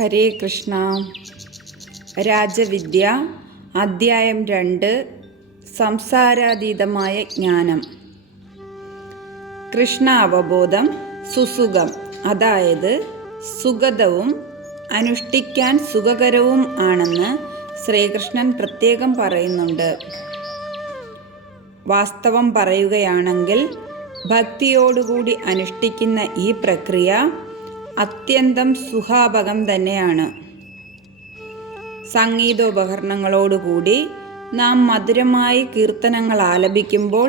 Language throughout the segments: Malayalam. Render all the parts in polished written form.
ഹരേ കൃഷ്ണ. രാജവിദ്യ അധ്യായം 2 സംസാരാതീതമായ ജ്ഞാനം. കൃഷ്ണ അവബോധം സുസുഖം, അതായത് സുഗതവും അനുഷ്ഠിക്കാൻ സുഖകരവും ആണെന്ന് ശ്രീകൃഷ്ണൻ പ്രത്യേകം പറയുന്നുണ്ട്. വാസ്തവം പറയുകയാണെങ്കിൽ ഭക്തിയോടുകൂടി അനുഷ്ഠിക്കുന്ന ഈ പ്രക്രിയ അത്യന്തം സുഖാപകം തന്നെയാണ്. സംഗീതോപകരണങ്ങളോടുകൂടി നാം മധുരമായി കീർത്തനങ്ങൾ ആലപിക്കുമ്പോൾ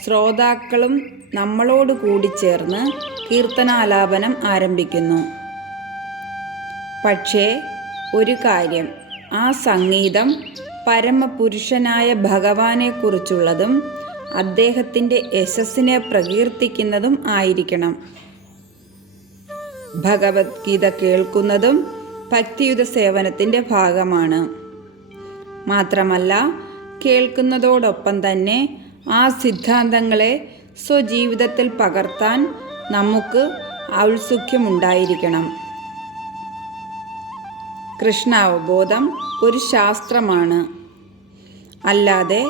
ശ്രോതാക്കളും നമ്മളോട് കൂടി ചേർന്ന് കീർത്തനാലാപനം ആരംഭിക്കുന്നു. പക്ഷേ ഒരു കാര്യം, ആ സംഗീതം പരമപുരുഷനായ ഭഗവാനെക്കുറിച്ചുള്ളതും അദ്ദേഹത്തിൻ്റെ യശസ്സിനെ പ്രകീർത്തിക്കുന്നതും ആയിരിക്കണം. ഭഗവത്ഗീത കേൾക്കുന്നതും ഭക്തിയുത സേവനത്തിൻ്റെ ഭാഗമാണ്. മാത്രമല്ല, കേൾക്കുന്നതോടൊപ്പം തന്നെ ആ സിദ്ധാന്തങ്ങളെ സ്വജീവിതത്തിൽ പകർത്താൻ നമുക്ക് ഔത്സുക്യമുണ്ടായിരിക്കണം. കൃഷ്ണാവബോധം ഒരു ശാസ്ത്രമാണ്, അല്ലാതെ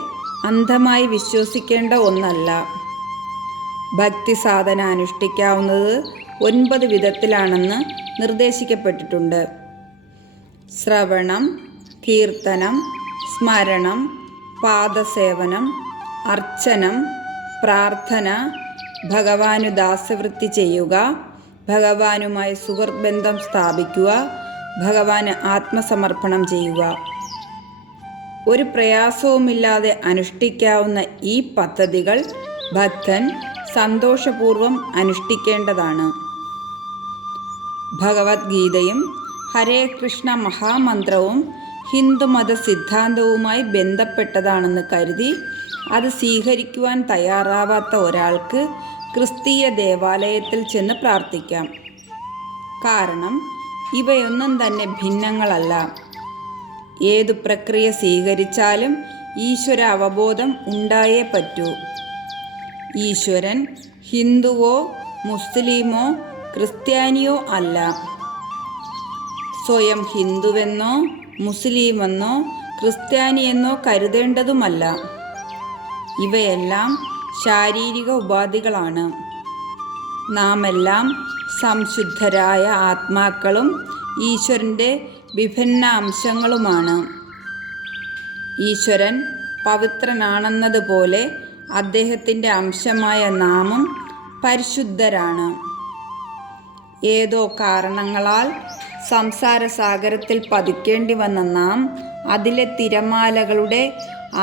അന്ധമായി വിശ്വസിക്കേണ്ട ഒന്നല്ല. ഭക്തി സാധന അനുഷ്ഠിക്കാവുന്നത് 9 വിധത്തിലാണെന്ന് നിർദ്ദേശിക്കപ്പെട്ടിട്ടുണ്ട്. ശ്രവണം, കീർത്തനം, സ്മരണം, പാദസേവനം, അർച്ചനം, പ്രാർത്ഥന, ഭഗവാനു ദാസ്യവൃത്തി ചെയ്യുക, ഭഗവാനുമായി സുഹൃത്ത് ബന്ധം സ്ഥാപിക്കുക, ഭഗവാന് ആത്മസമർപ്പണം ചെയ്യുക. ഒരു പ്രയാസവുമില്ലാതെ അനുഷ്ഠിക്കാവുന്ന ഈ പദ്ധതികൾ ഭക്തൻ സന്തോഷപൂർവം അനുഷ്ഠിക്കേണ്ടതാണ്. ഭഗവത്ഗീതയും ഹരേ കൃഷ്ണ മഹാമന്ത്രവും ഹിന്ദുമത സിദ്ധാന്തവുമായി ബന്ധപ്പെട്ടതാണെന്ന് കരുതി അത് സ്വീകരിക്കുവാൻ തയ്യാറാവാത്ത ഒരാൾക്ക് ക്രിസ്തീയ ദേവാലയത്തിൽ ചെന്ന് പ്രാർത്ഥിക്കാം. കാരണം ഇവയൊന്നും തന്നെ ഭിന്നങ്ങളല്ല. ഏതു പ്രക്രിയ സ്വീകരിച്ചാലും ഈശ്വര അവബോധം ഉണ്ടായേ പറ്റൂ. ഈശ്വരൻ ഹിന്ദുവോ മുസ്ലിമോ ക്രിസ്ത്യാനിയോ അല്ല. സ്വയം ഹിന്ദുവെന്നോ മുസ്ലിമെന്നോ ക്രിസ്ത്യാനിയെന്നോ കരുതേണ്ടതുമല്ല. ഇവയെല്ലാം ശാരീരിക ഉപാധികളാണ്. നാം എല്ലാം സംശുദ്ധരായ ആത്മാക്കളും ഈശ്വരൻ്റെ വിഭിന്ന അംശങ്ങളുമാണ്. ഈശ്വരൻ പവിത്രനാണെന്നതുപോലെ അദ്ദേഹത്തിൻ്റെ അംശമായ നാമും പരിശുദ്ധരാണ്. ഏതോ കാരണങ്ങളാൽ സംസാരസാഗരത്തിൽ പതിക്കേണ്ടി വന്ന നാം അതിലെ തിരമാലകളുടെ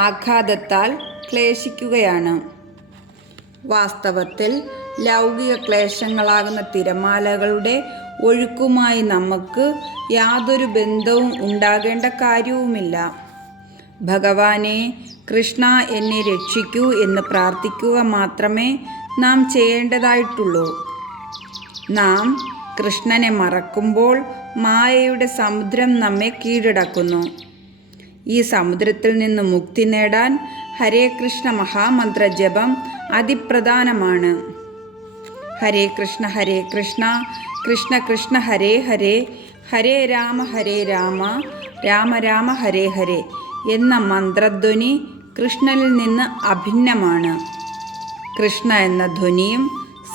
ആഘാതത്താൽ ക്ലേശിക്കുകയാണ്. വാസ്തവത്തിൽ ലൗകിക ക്ലേശങ്ങളാകുന്ന തിരമാലകളുടെ ഒഴുക്കുമായി നമുക്ക് യാതൊരു ബന്ധവും ഉണ്ടാകേണ്ട കാര്യവുമില്ല. ഭഗവാനെ, കൃഷ്ണ എന്നെ രക്ഷിക്കൂ എന്ന് പ്രാർത്ഥിക്കുക മാത്രമേ നാം ചെയ്യേണ്ടതായിട്ടുള്ളൂ. നാം കൃഷ്ണനെ മറക്കുമ്പോൾ മായയുടെ സമുദ്രം നമ്മെ കീഴടക്കുന്നു. ഈ സമുദ്രത്തിൽ നിന്ന് മുക്തി നേടാൻ ഹരേ കൃഷ്ണ മഹാമന്ത്ര ജപം അതിപ്രധാനമാണ്. ഹരേ കൃഷ്ണ കൃഷ്ണ കൃഷ്ണ ഹരേ ഹരേ, ഹരേ രാമ രാമ രാമ ഹരേ ഹരേ എന്ന മന്ത്രധ്വനി കൃഷ്ണനിൽ നിന്ന് അഭിന്നമാണ്. കൃഷ്ണ എന്ന ധ്വനിയും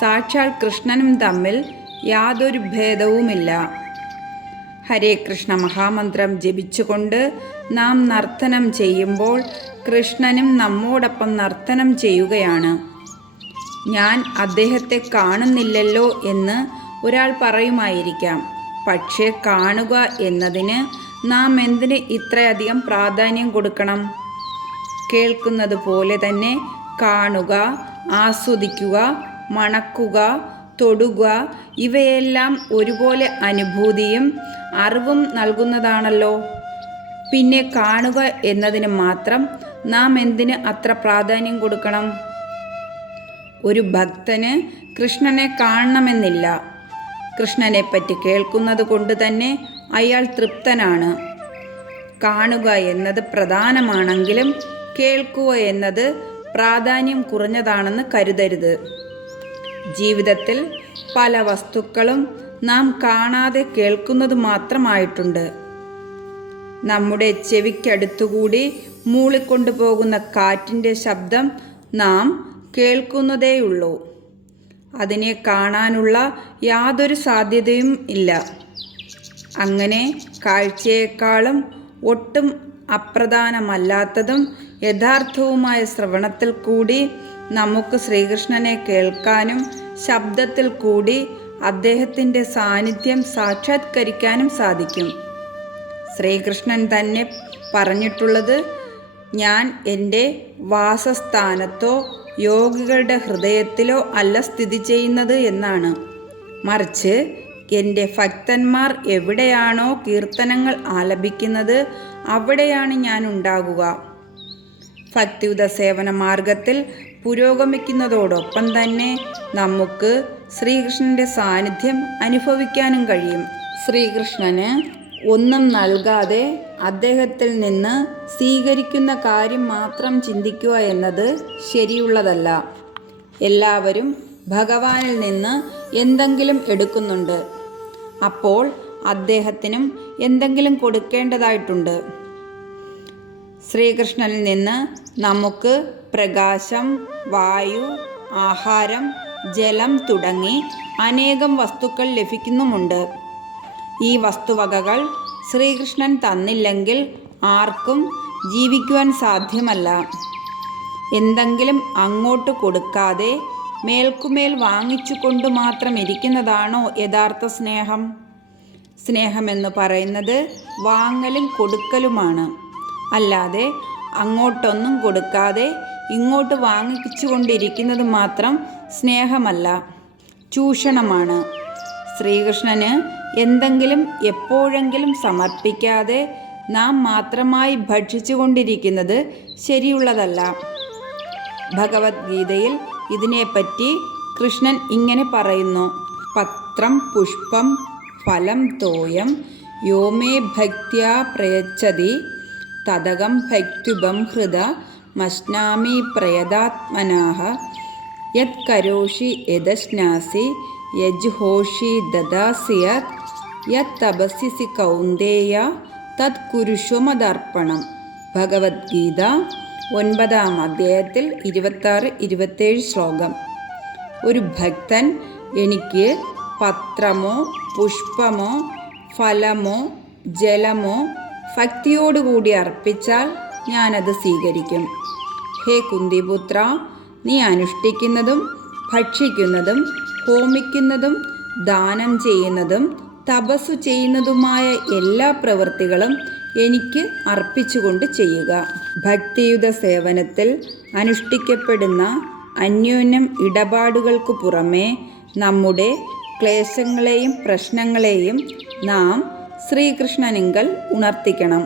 സാക്ഷാൽ കൃഷ്ണനും തമ്മിൽ യാതൊരു ഭേദവുമില്ല. ഹരേ കൃഷ്ണ മഹാമന്ത്രം ജപിച്ചുകൊണ്ട് നാം നർത്തനം ചെയ്യുമ്പോൾ കൃഷ്ണനും നമ്മോടൊപ്പം നർത്തനം ചെയ്യുകയാണ്. ഞാൻ അദ്ദേഹത്തെ കാണുന്നില്ലല്ലോ എന്ന് ഒരാൾ പറയുമായിരിക്കാം. പക്ഷേ കാണുക എന്നതിന് നാം എന്തിന് ഇത്രയധികം പ്രാധാന്യം കൊടുക്കണം? കേൾക്കുന്നത് പോലെ തന്നെ കാണുക, ആസ്വദിക്കുക, മണക്കുക, തൊടുക, ഇവയെല്ലാം ഒരുപോലെ അനുഭൂതിയും അറിവും നൽകുന്നതാണല്ലോ. പിന്നെ കാണുക എന്നതിന് മാത്രം നാം എന്തിന് അത്ര പ്രാധാന്യം കൊടുക്കണം? ഒരു ഭക്തന് കൃഷ്ണനെ കാണണമെന്നില്ല. കൃഷ്ണനെപ്പറ്റി കേൾക്കുന്നത് കൊണ്ട് തന്നെ അയാൾ തൃപ്തനാണ്. കാണുക എന്നത് പ്രധാനമാണെങ്കിലും കേൾക്കുക എന്നത് പ്രാധാന്യം കുറഞ്ഞതാണെന്ന് കരുതരുത്. ജീവിതത്തിൽ പല വസ്തുക്കളും നാം കാണാതെ കേൾക്കുന്നത് മാത്രമായിട്ടുണ്ട്. നമ്മുടെ ചെവിക്കടുത്തുകൂടി മൂളിക്കൊണ്ടു പോകുന്ന കാറ്റിൻ്റെ ശബ്ദം നാം കേൾക്കുന്നതേയുള്ളൂ. അതിനെ കാണാനുള്ള യാതൊരു സാധ്യതയും ഇല്ല. അങ്ങനെ കാഴ്ചയേക്കാളും ഒട്ടും അപ്രധാനമല്ലാത്തതും യഥാർത്ഥവുമായ ശ്രവണത്തിൽ കൂടി നമുക്ക് ശ്രീകൃഷ്ണനെ കേൾക്കാനും ശബ്ദത്തിൽ കൂടി അദ്ദേഹത്തിൻ്റെ സാന്നിധ്യം സാക്ഷാത്കരിക്കാനും സാധിക്കും. ശ്രീകൃഷ്ണൻ തന്നെ പറഞ്ഞിട്ടുള്ളത്, ഞാൻ എൻ്റെ വാസസ്ഥാനത്തോ യോഗികളുടെ ഹൃദയത്തിലോ അല്ല സ്ഥിതി ചെയ്യുന്നത് എന്നാണ്. മറിച്ച് എൻ്റെ ഭക്തന്മാർ എവിടെയാണോ കീർത്തനങ്ങൾ ആലപിക്കുന്നത് അവിടെയാണ് ഞാൻ ഉണ്ടാകുക. ഭക്തിയുത സേവന മാർഗത്തിൽ പുരോഗമിക്കുന്നതോടൊപ്പം തന്നെ നമുക്ക് ശ്രീകൃഷ്ണൻ്റെ സാന്നിധ്യം അനുഭവിക്കാനും കഴിയും. ശ്രീകൃഷ്ണന് ഒന്നും നൽകാതെ അദ്ദേഹത്തിൽ നിന്ന് സ്വീകരിക്കുന്ന കാര്യം മാത്രം ചിന്തിക്കുക എന്നത് ശരിയുള്ളതല്ല. എല്ലാവരും ഭഗവാനിൽ നിന്ന് എന്തെങ്കിലും എടുക്കുന്നുണ്ട്. അപ്പോൾ അദ്ദേഹത്തിനും എന്തെങ്കിലും കൊടുക്കേണ്ടതായിട്ടുണ്ട്. ശ്രീകൃഷ്ണനിൽ നിന്ന് നമുക്ക് പ്രകാശം, വായു, ആഹാരം, ജലം തുടങ്ങി അനേകം വസ്തുക്കൾ ലഭിക്കുന്നുമുണ്ട്. ഈ വസ്തുവകകൾ ശ്രീകൃഷ്ണൻ തന്നില്ലെങ്കിൽ ആർക്കും ജീവിക്കുവാൻ സാധ്യമല്ല. എന്തെങ്കിലും അങ്ങോട്ട് കൊടുക്കാതെ മേൽക്കുമേൽ വാങ്ങിച്ചുകൊണ്ട് മാത്രം ഇരിക്കുന്നതാണോ യഥാർത്ഥ സ്നേഹം? സ്നേഹമെന്ന് പറയുന്നത് വാങ്ങലും കൊടുക്കലുമാണ്. അല്ലാതെ അങ്ങോട്ടൊന്നും കൊടുക്കാതെ ഇങ്ങോട്ട് വാങ്ങിച്ചുകൊണ്ടിരിക്കുന്നത് മാത്രം സ്നേഹമല്ല, ചൂഷണമാണ്. ശ്രീകൃഷ്ണന് എന്തെങ്കിലും എപ്പോഴെങ്കിലും സമർപ്പിക്കാതെ നാം മാത്രമായി ഭക്ഷിച്ചു കൊണ്ടിരിക്കുന്നത് ശരിയുള്ളതല്ല. ഭഗവത്ഗീതയിൽ ഇതിനെപ്പറ്റി കൃഷ്ണൻ ഇങ്ങനെ പറയുന്നു: പത്രം പുഷ്പം ഫലം തോയം യോ മേ ഭക്ത്യാ പ്രയച്ഛതി തദകം ഭക്ത്യുപം ഹൃദ മശ്നാമി പ്രയതാത്മനാഃ യത് കരോഷി യദശ്നാസി യജ്ഹോഷി ദദാസി യത് തപസ്സിസി കൗന്ദേയ തത് കുരുഷു മദർപ്പണം. ഭഗവത്ഗീത 9-ാം അധ്യായത്തിൽ 26-27 ശ്ലോകം. ഒരു ഭക്തൻ എനിക്ക് പത്രമോ പുഷ്പമോ ഫലമോ ജലമോ ഭക്തിയോടുകൂടി അർപ്പിച്ചാൽ ഞാനത് സ്വീകരിക്കും. ഹേ കുന്തിപുത്ര, നീ അനുഷ്ഠിക്കുന്നതും ഭക്ഷിക്കുന്നതും ഹോമിക്കുന്നതും ദാനം ചെയ്യുന്നതും തപസ്സു ചെയ്യുന്നതുമായ എല്ലാ പ്രവൃത്തികളും എനിക്ക് അർപ്പിച്ചുകൊണ്ട് ചെയ്യുക. ഭക്തിയുത സേവനത്തിൽ അനുഷ്ഠിക്കപ്പെടുന്ന അന്യോന്യം ഇടപാടുകൾക്ക് പുറമേ നമ്മുടെ ക്ലേശങ്ങളെയും പ്രശ്നങ്ങളെയും നാം ശ്രീകൃഷ്ണനിങ്കൽ ഉണർത്തിക്കണം.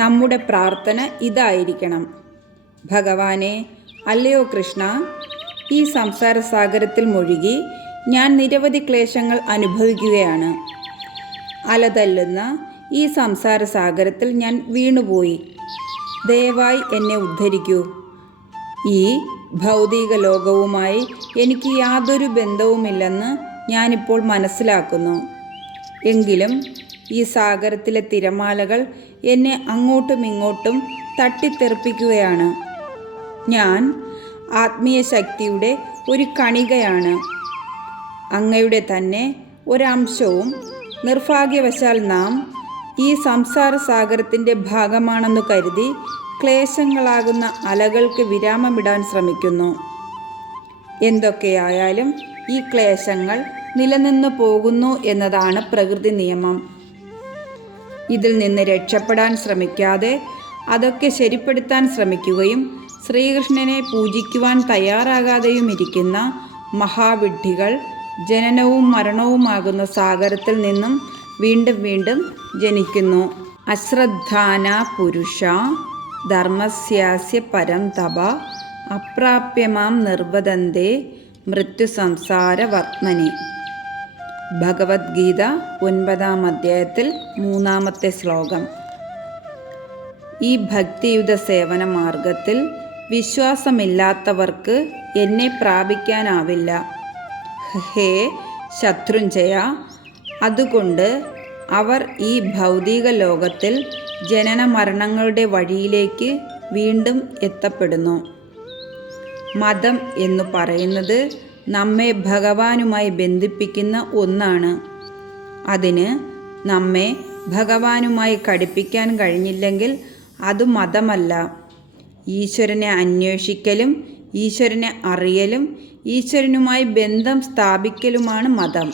നമ്മുടെ പ്രാർത്ഥന ഇതായിരിക്കണം: ഭഗവാനെ, അല്ലയോ കൃഷ്ണ, ഈ സംസാര സാഗരത്തിൽ മുഴുകി ഞാൻ നിരവധി ക്ലേശങ്ങൾ അനുഭവിക്കുകയാണ്. അലതല്ലുന്ന ഈ സംസാര സാഗരത്തിൽ ഞാൻ വീണുപോയി. ദയവായി എന്നെ ഉദ്ധരിക്കൂ. ഈ ഭൗതിക ലോകവുമായി എനിക്ക് യാതൊരു ബന്ധവുമില്ലെന്ന് ഞാനിപ്പോൾ മനസ്സിലാക്കുന്നു. എങ്കിലും ഈ സാഗരത്തിലെ തിരമാലകൾ എന്നെ അങ്ങോട്ടും ഇങ്ങോട്ടും തട്ടിത്തെറിപ്പിക്കുകയാണ്. ഞാൻ ആത്മീയ ശക്തിയുടെ ഒരു കണികയാണ്, അങ്ങയുടെ തന്നെ ഒരംശവും. നിർഭാഗ്യവശാൽ നാം ഈ സംസാര സാഗരത്തിൻ്റെ ഭാഗമാണെന്നു കരുതി ക്ലേശങ്ങളാകുന്ന അലകൾക്ക് വിരാമമിടാൻ ശ്രമിക്കുന്നു. എന്തൊക്കെയായാലും ഈ ക്ലേശങ്ങൾ നിലനിന്നു പോകുന്നു എന്നതാണ് പ്രകൃതി നിയമം. ഇതിൽ നിന്ന് രക്ഷപ്പെടാൻ ശ്രമിക്കാതെ അതൊക്കെ ശരിപ്പെടുത്താൻ ശ്രമിക്കുകയും ശ്രീകൃഷ്ണനെ പൂജിക്കുവാൻ തയ്യാറാകാതെയും ഇരിക്കുന്ന മഹാവിഡ്ഢികൾ ജനനവും മരണവുമാകുന്ന സാഗരത്തിൽ നിന്നും വീണ്ടും വീണ്ടും ജനിക്കുന്നു. അശ്രദ്ധാന പുരുഷ ധർമ്മസ്യാസ്യ പരം തപ അപ്രാപ്യമാം നിർവദന്തേ മൃത്യു സംസാര വർത്മനി. ഭഗവത്ഗീത 9-ാം അധ്യായത്തിൽ 3-ാമത്തെ ശ്ലോകം. ഈ ഭക്തിയുത സേവന മാർഗത്തിൽ വിശ്വാസമില്ലാത്തവർക്ക് എന്നെ പ്രാപിക്കാനാവില്ല. ഹേ ശത്രുഞ്ജയ, അതുകൊണ്ട് അവർ ഈ ഭൗതിക ലോകത്തിൽ ജനന മരണങ്ങളുടെ വഴിയിലേക്ക് വീണ്ടും എത്തപ്പെടുന്നു. മതം എന്നു പറയുന്നത് നമ്മെ ഭഗവാനുമായി ബന്ധിപ്പിക്കുന്ന ഒന്നാണ്. അതിന് നമ്മെ ഭഗവാനുമായി ഘടിപ്പിക്കാൻ കഴിഞ്ഞില്ലെങ്കിൽ അത് മതമല്ല. ഈശ്വരനെ അന്വേഷിക്കലും ഈശ്വരനെ അറിയലും ഈശ്വരനുമായി ബന്ധം സ്ഥാപിക്കലുമാണ് മതം.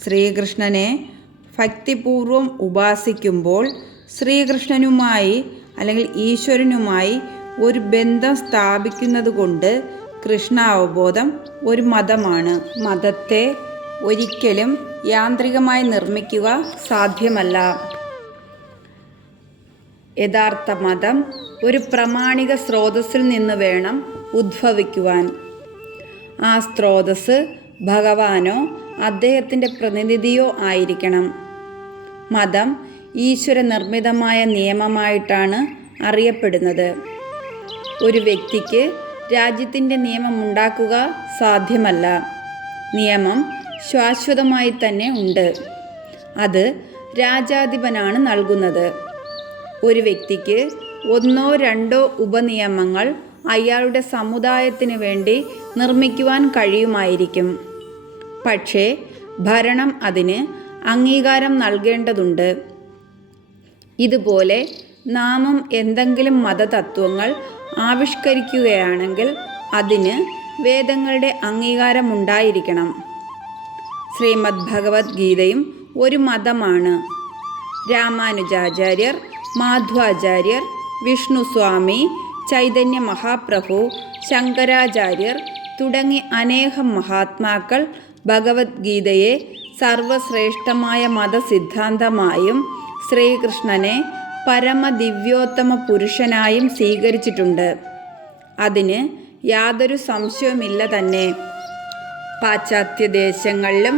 ശ്രീകൃഷ്ണനെ ഭക്തിപൂർവം ഉപാസിക്കുമ്പോൾ ശ്രീകൃഷ്ണനുമായി അല്ലെങ്കിൽ ഈശ്വരനുമായി ഒരു ബന്ധം സ്ഥാപിക്കുന്നത് കൊണ്ട് കൃഷ്ണാവബോധം ഒരു മതമാണ്. മതത്തെ ഒരിക്കലും യാന്ത്രികമായി നിർമ്മിക്കുക സാധ്യമല്ല. യഥാർത്ഥ മതം ഒരു പ്രാമാണിക സ്രോതസ്സിൽ നിന്ന് വേണം ഉദ്ഭവിക്കുവാൻ. ആ സ്രോതസ്സ് ഭഗവാനോ അദ്ദേഹത്തിൻ്റെ പ്രതിനിധിയോ ആയിരിക്കണം. മതം ഈശ്വര നിർമ്മിതമായ നിയമമായിട്ടാണ് അറിയപ്പെടുന്നത്. ഒരു വ്യക്തിക്ക് രാജ്യത്തിൻ്റെ നിയമം ഉണ്ടാക്കുക സാധ്യമല്ല. നിയമം ശാശ്വതമായി തന്നെ ഉണ്ട്. അത് രാജാധിപനാണ് നൽകുന്നത്. ഒരു വ്യക്തിക്ക് ഒന്നോ രണ്ടോ ഉപനിയമങ്ങൾ അയാളുടെ സമുദായത്തിന് വേണ്ടി നിർമ്മിക്കുവാൻ കഴിയുമായിരിക്കും. പക്ഷേ ഭരണം അതിന് അംഗീകാരം നൽകേണ്ടതുണ്ട്. ഇതുപോലെ നാമും എന്തെങ്കിലും മതതത്വങ്ങൾ ആവിഷ്കരിക്കുകയാണെങ്കിൽ അതിന് വേദങ്ങളുടെ അംഗീകാരമുണ്ടായിരിക്കണം. ശ്രീമദ് ഭഗവത്ഗീതയും ഒരു മതമാണ്. രാമാനുജാചാര്യർ, മാധ്വാചാര്യർ, വിഷ്ണുസ്വാമി, ചൈതന്യ മഹാപ്രഭു, ശങ്കരാചാര്യർ തുടങ്ങി അനേകം മഹാത്മാക്കൾ ഭഗവത്ഗീതയെ സർവശ്രേഷ്ഠമായ മതസിദ്ധാന്തമായും ശ്രീകൃഷ്ണനെ പരമദിവ്യോത്തമ പുരുഷനായും സ്വീകരിച്ചിട്ടുണ്ട്. അതിന് യാതൊരു സംശയവുമില്ല തന്നെ. പാശ്ചാത്യ ദേശങ്ങളിലും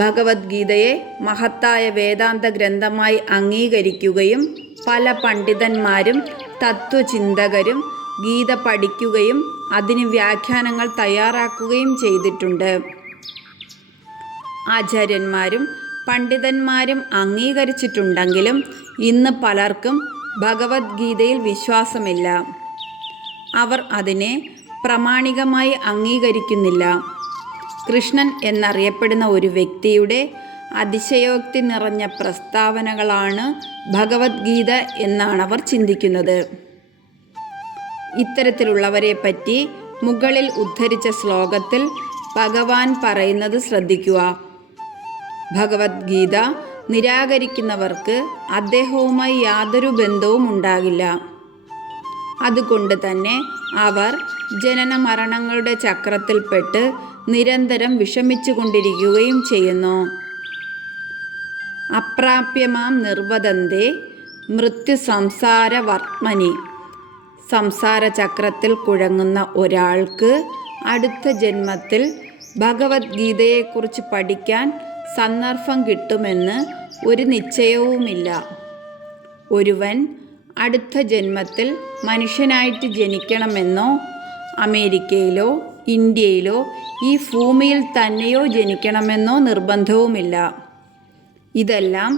ഭഗവത്ഗീതയെ മഹത്തായ വേദാന്ത ഗ്രന്ഥമായി അംഗീകരിക്കുകയും പല പണ്ഡിതന്മാരും തത്വചിന്തകരും ഗീത പഠിക്കുകയും അതിന് വ്യാഖ്യാനങ്ങൾ തയ്യാറാക്കുകയും ചെയ്തിട്ടുണ്ട്. ആചാര്യന്മാരും പണ്ഡിതന്മാരും അംഗീകരിച്ചിട്ടുണ്ടെങ്കിലും ഇന്ന് പലർക്കും ഭഗവത്ഗീതയിൽ വിശ്വാസമില്ല. അവർ അതിനെ പ്രാമാണികമായി അംഗീകരിക്കുന്നില്ല. കൃഷ്ണൻ എന്നറിയപ്പെടുന്ന ഒരു വ്യക്തിയുടെ അതിശയോക്തി നിറഞ്ഞ പ്രസ്താവനകളാണ് ഭഗവത്ഗീത എന്നാണ് അവർ ചിന്തിക്കുന്നത്. ഇത്തരത്തിലുള്ളവരെ പറ്റി മുകളിൽ ഉദ്ധരിച്ച ശ്ലോകത്തിൽ ഭഗവാൻ പറയുന്നത് ശ്രദ്ധിക്കുക. ഭഗവത്ഗീത നിരാകരിക്കുന്നവർക്ക് അദ്ദേഹവുമായി യാതൊരു ബന്ധവും ഉണ്ടാകില്ല. അതുകൊണ്ട് തന്നെ അവർ ജനന മരണങ്ങളുടെ ചക്രത്തിൽപ്പെട്ട് നിരന്തരം വിഷമിച്ചു കൊണ്ടിരിക്കുകയും ചെയ്യുന്നു. അപ്രാപ്യമാം നിർവദന്തേ മൃത്യു സംസാര വർമ്മനി. സംസാര ചക്രത്തിൽ കുഴങ്ങുന്ന ഒരാൾക്ക് അടുത്ത ജന്മത്തിൽ ഭഗവത്ഗീതയെക്കുറിച്ച് പഠിക്കാൻ സന്ദർഭം കിട്ടുമെന്ന് ഒരു നിശ്ചയവുമില്ല. ഒരുവൻ അടുത്ത ജന്മത്തിൽ മനുഷ്യനായിട്ട് ജനിക്കണമെന്നോ അമേരിക്കയിലോ ഇന്ത്യയിലോ ഈ ഭൂമിയിൽ തന്നെയോ ജനിക്കണമെന്നോ നിർബന്ധവുമില്ല. ഇതെല്ലാം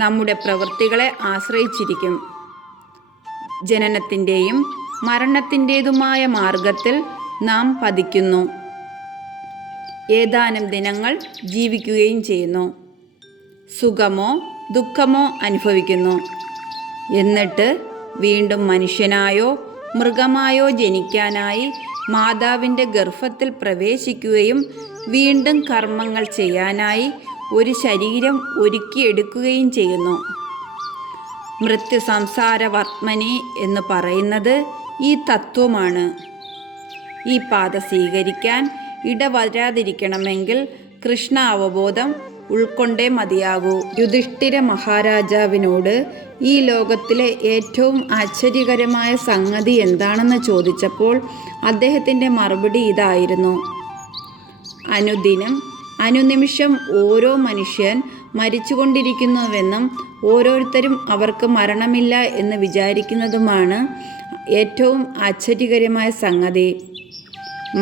നമ്മുടെ പ്രവൃത്തികളെ ആശ്രയിച്ചിരിക്കും. ജനനത്തിൻ്റെയും മരണത്തിൻ്റേതുമായ മാർഗത്തിൽ നാം പതിക്കുന്നു. ഏതാനും ദിനങ്ങൾ ജീവിക്കുകയും ചെയ്യുന്നു. സുഖമോ ദുഃഖമോ അനുഭവിക്കുന്നു. എന്നിട്ട് വീണ്ടും മനുഷ്യനായോ മൃഗമായോ ജനിക്കാനായി മാതാവിൻ്റെ ഗർഭത്തിൽ പ്രവേശിക്കുകയും വീണ്ടും കർമ്മങ്ങൾ ചെയ്യാനായി ഒരു ശരീരം ഒരുക്കിയെടുക്കുകയും ചെയ്യുന്നു. മൃത്യു സംസാര വർമ്മനി എന്ന് പറയുന്നത് ഈ തത്വമാണ്. ഈ പാത സ്വീകരിക്കാൻ ഇടവരാതിരിക്കണമെങ്കിൽ കൃഷ്ണ അവബോധം ഉൾക്കൊണ്ടേ മതിയാകൂ. യുധിഷ്ഠിര മഹാരാജാവിനോട് ഈ ലോകത്തിലെ ഏറ്റവും ആശ്ചര്യകരമായ സംഗതി എന്താണെന്ന് ചോദിച്ചപ്പോൾ അദ്ദേഹത്തിൻ്റെ മറുപടി ഇതായിരുന്നു: അനുദിനം അനുനിമിഷം ഓരോ മനുഷ്യൻ മരിച്ചുകൊണ്ടിരിക്കുന്നുവെന്നും ഓരോരുത്തരും അവർക്ക് മരണമില്ല എന്ന് വിചാരിക്കുന്നതുമാണ് ഏറ്റവും ആശ്ചര്യകരമായ സംഗതി.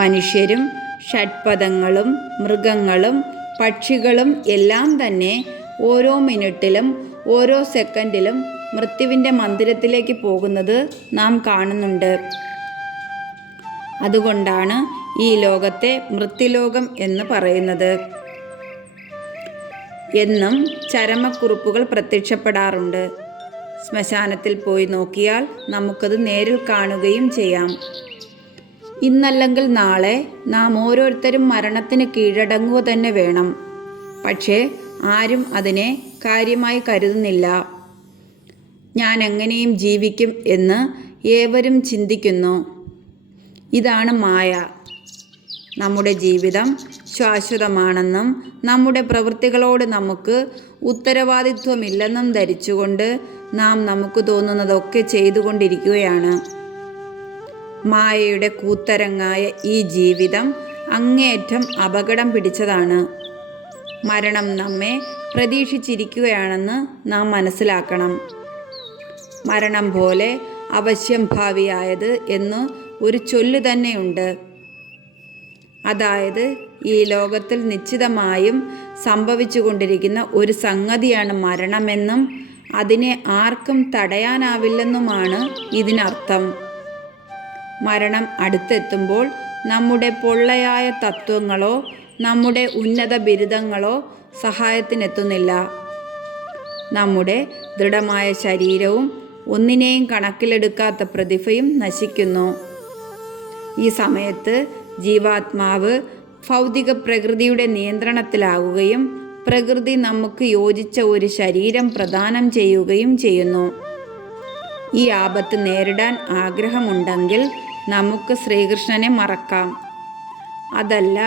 മനുഷ്യരും ഷഡ്പദങ്ങളും മൃഗങ്ങളും പക്ഷികളും എല്ലാം തന്നെ ഓരോ മിനിറ്റിലും ഓരോ സെക്കൻഡിലും മൃത്യുവിൻ്റെ മന്ദിരത്തിലേക്ക് പോകുന്നത് നാം കാണുന്നുണ്ട്. അതുകൊണ്ടാണ് ഈ ലോകത്തെ മൃത്യുലോകം എന്ന് പറയുന്നത്. എന്നും ചരമക്കുറിപ്പുകൾ പ്രത്യക്ഷപ്പെടാറുണ്ട്. ശ്മശാനത്തിൽ പോയി നോക്കിയാൽ നമുക്കത് നേരിൽ കാണുകയും ചെയ്യാം. ഇന്നല്ലെങ്കിൽ നാളെ നാം ഓരോരുത്തരും മരണത്തിന് കീഴടങ്ങുക തന്നെ വേണം. പക്ഷേ ആരും അതിനെ കാര്യമായി കരുതുന്നില്ല. ഞാൻ എങ്ങനെയും ജീവിക്കും എന്ന് ഏവരും ചിന്തിക്കുന്നു. ഇതാണ് മായ. നമ്മുടെ ജീവിതം ശാശ്വതമാണെന്നും നമ്മുടെ പ്രവൃത്തികളോട് നമുക്ക് ഉത്തരവാദിത്വമില്ലെന്നും ധരിച്ചുകൊണ്ട് നാം നമുക്ക് തോന്നുന്നതൊക്കെ ചെയ്തുകൊണ്ടിരിക്കുകയാണ്. മായയുടെ കൂത്തരങ്ങായ ഈ ജീവിതം അങ്ങേയറ്റം അപകടം പിടിച്ചതാണ്. മരണം നമ്മെ പ്രതീക്ഷിച്ചിരിക്കുകയാണെന്ന് നാം മനസ്സിലാക്കണം. മരണം പോലെ അവശ്യം ഭാവിയായത് എന്ന് ഒരു ചൊല്ല് തന്നെയുണ്ട്. അതായത് ഈ ലോകത്തിൽ നിശ്ചിതമായും സംഭവിച്ചു കൊണ്ടിരിക്കുന്ന ഒരു സംഗതിയാണ് മരണമെന്നും അതിനെ ആർക്കും തടയാനാവില്ലെന്നുമാണ് ഇതിനർത്ഥം. മരണം അടുത്തെത്തുമ്പോൾ നമ്മുടെ പൊള്ളയായ തത്വങ്ങളോ നമ്മുടെ ഉന്നത ബിരുദങ്ങളോ സഹായത്തിനെത്തുന്നില്ല. നമ്മുടെ ദൃഢമായ ശരീരവും ഒന്നിനെയും കണക്കിലെടുക്കാത്ത പ്രതിഭയും നശിക്കുന്നു. ഈ സമയത്ത് ജീവാത്മാവ് ഭൗതിക പ്രകൃതിയുടെ നിയന്ത്രണത്തിലാവുകയും പ്രകൃതി നമുക്ക് യോജിച്ച ഒരു ശരീരം പ്രദാനം ചെയ്യുകയും ചെയ്യുന്നു. ഈ ആപത്ത് നേരിടാൻ ആഗ്രഹമുണ്ടെങ്കിൽ നമുക്ക് ശ്രീകൃഷ്ണനെ മറക്കാം. അതല്ല,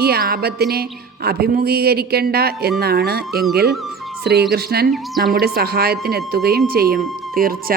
ഈ ആപത്തിനെ അഭിമുഖീകരിക്കേണ്ട എന്നാണ് എങ്കിൽ ശ്രീകൃഷ്ണൻ നമ്മുടെ സഹായത്തിനെത്തുകയും ചെയ്യും. തീർച്ച.